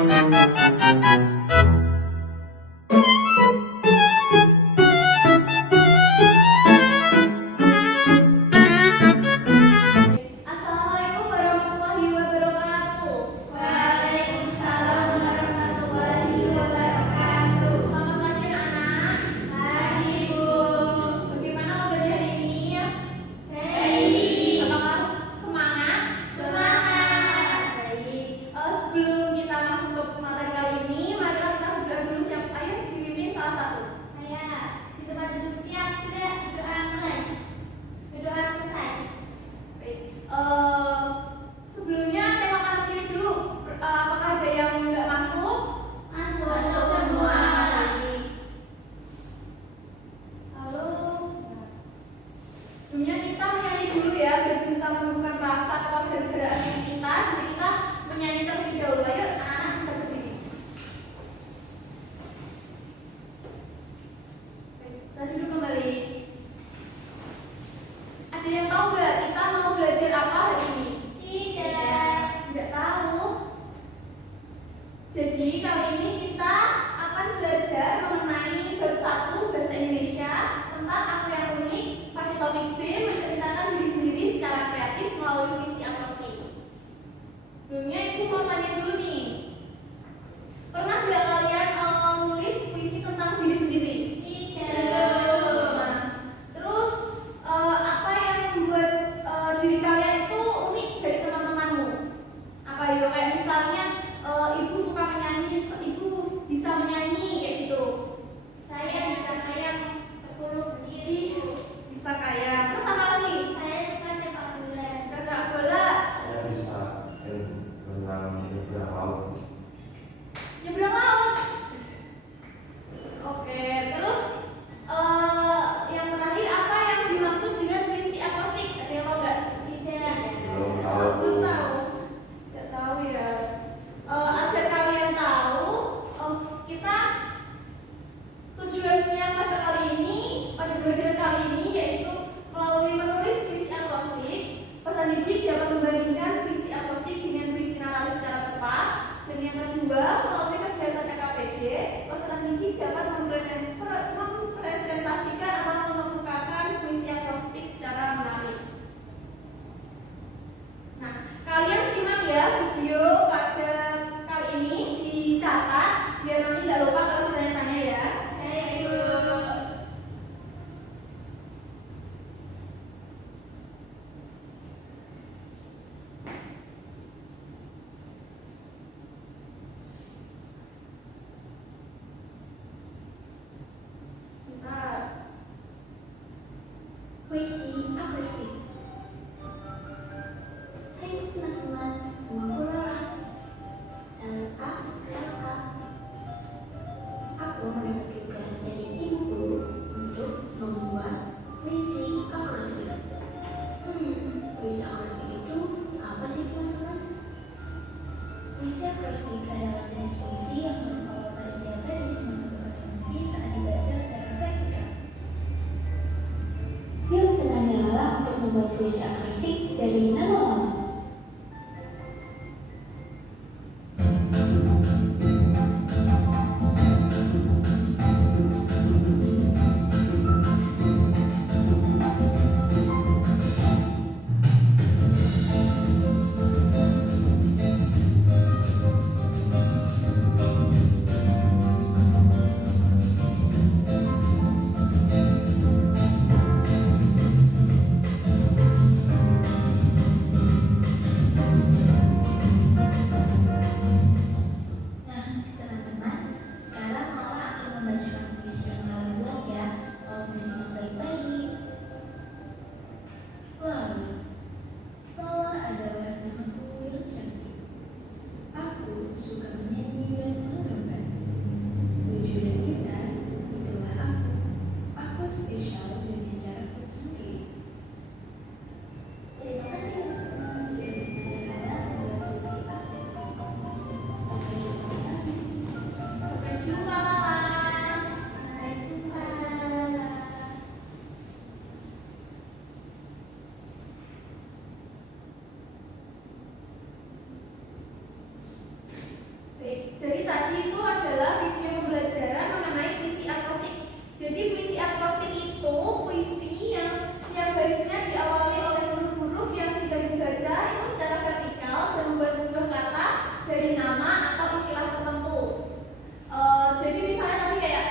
Assalamualaikum warahmatullahi wabarakatuh. Waalaikumsalam warahmatullahi wabarakatuh. Selamat pagi anak-anak. Pagi Bu. Bagaimana kabarnya hari ini? Baik. Apakah semangat? Semangat. Baik. Sebelum kita masuk ke materi kali ini, marilah kita berdoa dulu. Siap? Ayo dipimpin salah satu. Di tempat duduk siap sudah berdoa mulai. Berdoa selesai. Baik. Sebelumnya tengok kanan kiri dulu. Apakah ada yang nggak masuk? Masuk. Masuk semua. Baik. Lalu sebelumnya kita menyanyi dulu ya biar bisa menumbuhkan rasa kewarganegaraan kita. Jadi kita menyanyi terlebih dahulu. Ayo anak-anak bisa berdiri. Baik, bisa duduk kembali. Ada yang tahu nggak kita mau belajar apa hari ini? Tidak tahu. Jadi kali ini kita akan belajar mengenai bab 1 bahasa Indonesia tentang aku yang unik. Pada topik B menceritakan diri sendiri secara kreatif melalui puisi akrostik. Sebelumnya ibu mau tanya dulu nih. Pernah nggak kalian nulis puisi tentang diri sendiri? Nah, terus apa yang membuat diri kalian itu unik dari teman-temanmu? Apa yo kayak misalnya ibu suka menyanyi, ibu bisa menyanyi kayak gitu. Saya bisa kayak 10 berdiri. Bisa kayak. Terus apa lagi? Saya suka sepak bola. Sepak bola. Saya bisa berenang nyebrang laut. Nyebrang laut. Oke, terus yang terakhir apa yang dimaksud dengan puisi akrostik? Ada yang tahu nggak? Tidak. Belum tahu. Belum tahu. Tidak tahu ya. Agar kalian tahu, kita tujuannya pada kali ini, pada belajar kali ini yaitu melalui menulis puisi akrostik, pesan didik dapat membandingkan puisi akrostik dengan puisi naratif secara tepat. Dan yang kedua, melalui kegiatan KKPD, pesan didik dapat mempresentasikan atau mengemukakan puisi akrostik secara menarik. Nah, kalian simak ya video pada kali ini, dicatat biar nanti nggak lupa kalau ditanya-tanya ya. Ayo. Bentar. Puisi akrostik. Hai teman-teman, namaku Lola. LA. Aku mendapat tugas dari ibuku untuk membuat puisi akrostik. Puisi akrostik itu apa sih teman-teman? Puisi akrostik adalah jenis puisi yang berfoto pada tiap baris membentuk kunci saat dibaca secara vertikal. Yuk temani Lala untuk membuat puisi akrostik dari nama Lala. tadi itu adalah video pembelajaran mengenai puisi akrostik. Jadi puisi akrostik itu puisi yang setiap barisnya diawali oleh huruf-huruf yang jika dibaca itu secara vertikal dan membuat sebuah kata dari nama atau istilah tertentu. Jadi misalnya tadi kayak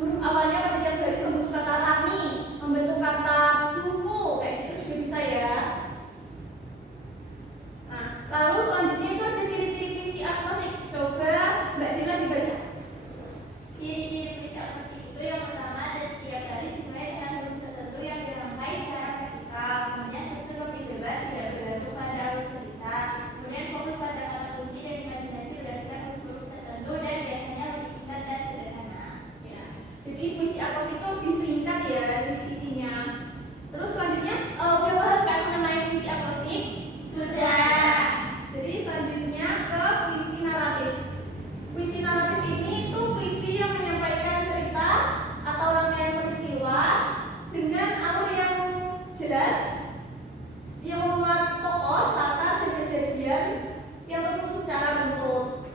huruf awalnya pada tiap baris membentuk kata Rani, membentuk kata buku, kayak gitu juga bisa ya. Nah, lalu selanjutnya itu ada ciri-ciri puisi akrostik. Coba Mbak Dila dibaca. Ciri-ciri puisi akrostik itu yang pertama ada setiap baris dimulai dengan huruf tertentu yang dirangkai secara vertikal. Kemudian struktur lebih bebas, tidak bergantung pada huruf cerita. Kemudian fokus pada kata kunci dan imajinasi berdasarkan huruf tertentu dan biasanya lebih singkat dan sederhana. Ya. Jadi puisi akrostik itu lebih singkat ya isinya. Terus selanjutnya udah paham kan mengenai puisi akrostik? Sudah. Jadi selanjutnya ke puisi naratif. Puisi naratif ini tuh puisi yang menyampaikan cerita atau rangkaian peristiwa dengan alur yang jelas, yang membuat tokoh, latar, dan kejadian yang tersusun secara runtut.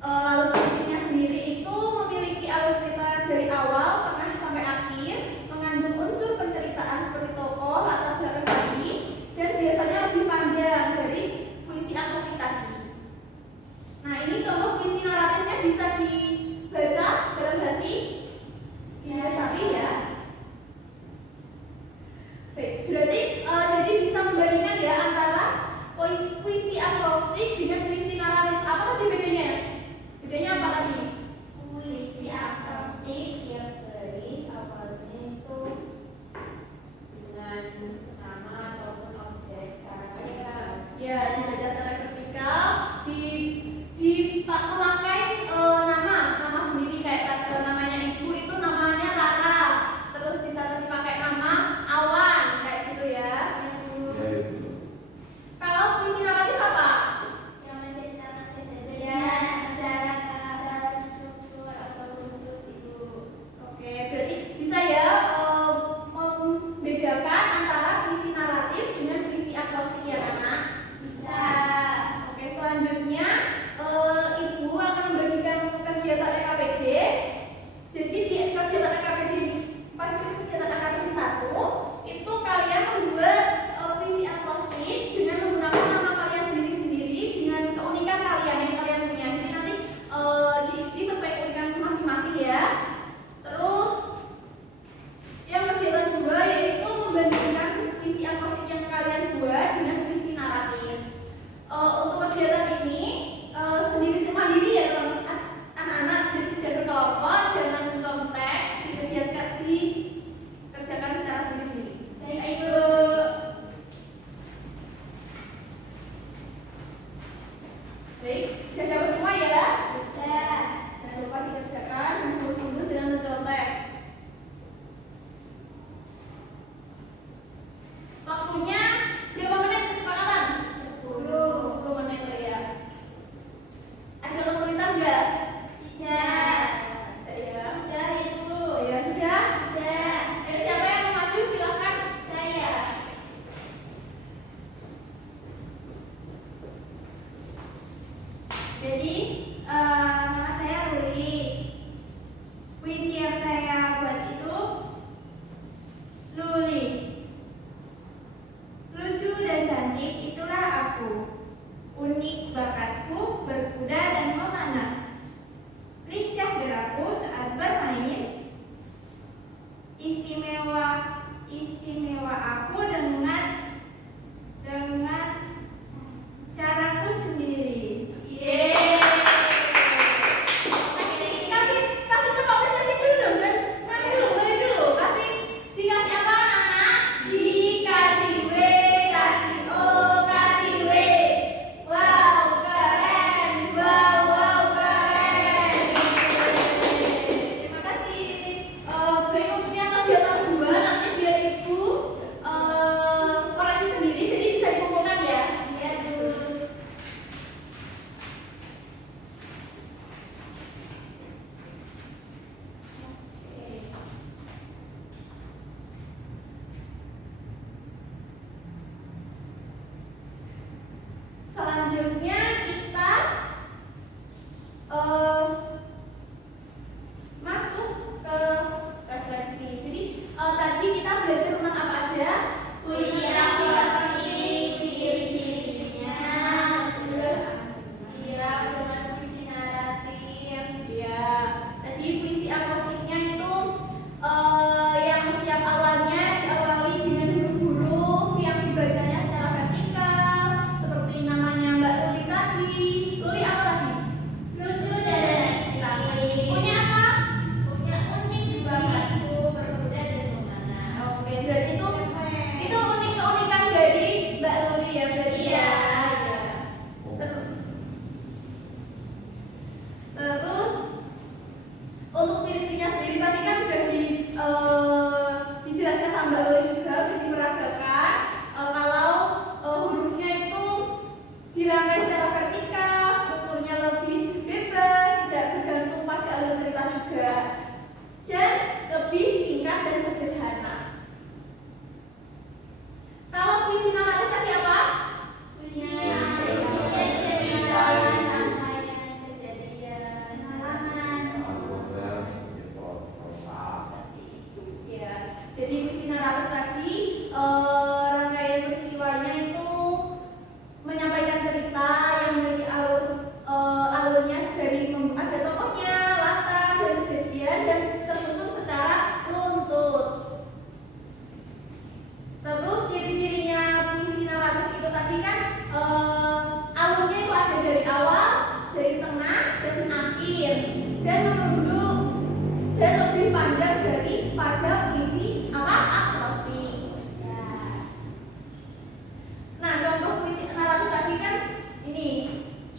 Alur ceritanya sendiri itu memiliki alur cerita dari awal, tengah sampai akhir, mengandung unsur penceritaan seperti tokoh, latar belakang tadi, dan biasanya lebih panjang dari puisi akrostik tadi. Nah, ini contoh puisi naratifnya bisa dibaca dalam hati Singasari ya. Baik, berarti jadi bisa membandingkan ya antara puisi akrostik dengan puisi naratif. Apa tadi bedanya? Bedanya apa tadi? Puisi akrostik tiap baris awalnya itu dengan nama ataupun objek secara vertikal. Ya, dibaca secara vertikal, memakai nama sendiri kayak namanya ibu itu namanya Rara, terus bisa dipakai nama Awan kayak gitu ya. Ya itu. Kalau puisi naratif apa? Yang menceritakan kejadian secara kata, struktur atau runtut itu. Oke, berarti bisa ya membedakan antara puisi naratif dengan puisi akrostik ya anak? Bisa. Oke, selanjutnya Ibu akan membagikan kegiatan EKPD. Jadi di kegiatan EKPD 1 itu kalian membuat puisi akrostik dengan menggunakan nama kalian sendiri-sendiri dengan keunikan kalian yang kalian punya. Jadi nanti diisi sesuai keunikan masing-masing ya. Terus yang kegiatan 2 yaitu membandingkan puisi akrostik yang kalian buat dengan puisi naratif. Untuk kegiatan ini sendiri mandiri ya anak-anak, jadi tidak berkelompok, jangan mencontek, dikerjakan secara sendiri-sendiri. Baik, Ibu. Baik, sudah dapat semua ya? Sudah. Jangan lupa dikerjakan, dan sungguh-sungguh jangan mencontek. Waktunya berapa menit kesepakatan? 10 menit ya. Ada kesulitan enggak? Tidak. Ya. Sudah, Ibu. Ya sudah. Sudah. Siapa yang mau maju silahkan. Saya. Jadi, nama saya Ruli. Puisi yang saya buat itu Luli. Lucu dan cantik itulah aku. Unik bakatku berkuda dan memanah. Lincah gerakku saat bermain. Istimewa aku dengan caraku sendiri. Yeay. Kasih tempat apresiasi dulu dong, Zen. Mari dulu. Dikasih apa anak-anak? Dikasih W, kasih O, kasih W. Wow, keren. dan menunduk dan lebih panjang daripada puisi akrostik. Ya. Nah, contoh puisi naratif tadi kan ini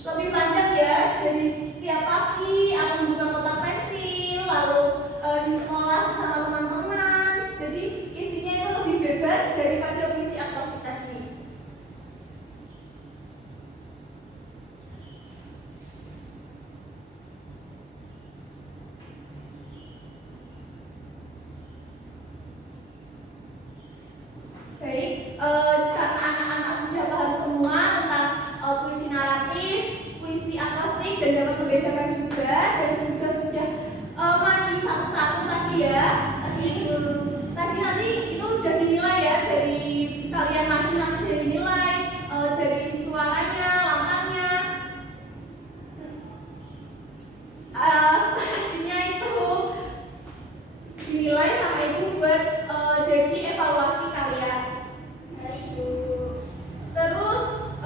lebih panjang ya, dari setiap pagi aku membuka kotak pensil, lalu di sekolah bersama teman-teman. Jadi isinya itu lebih bebas daripada puisi akrostik tadi. Baik, karena anak-anak sudah paham semua tentang puisi naratif, puisi akrostik, dan dapat membedakan juga, dan juga sudah maju satu-satu tadi ya. Tadi nanti itu udah dinilai ya, dari kalian maju nanti dari nilai, dari suaranya, lantangnya, hasilnya itu dinilai sama itu buat jadi evaluasi kalian. Terus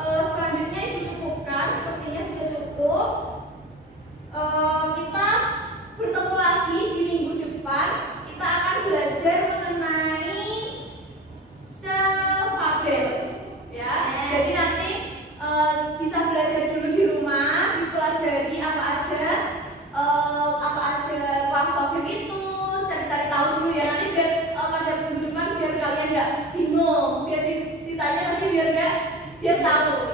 selanjutnya Ibu cukupkan, sepertinya sudah cukup. Kita bertemu lagi di minggu depan. Kita akan belajar mengenai fabel, ya. Jadi nanti bisa belajar dulu di rumah, dipelajari apa aja fabel itu, cari-cari tahu dulu ya. Nanti biar pada minggu depan biar kalian nggak bingung, biar ditanya nanti biar tahu.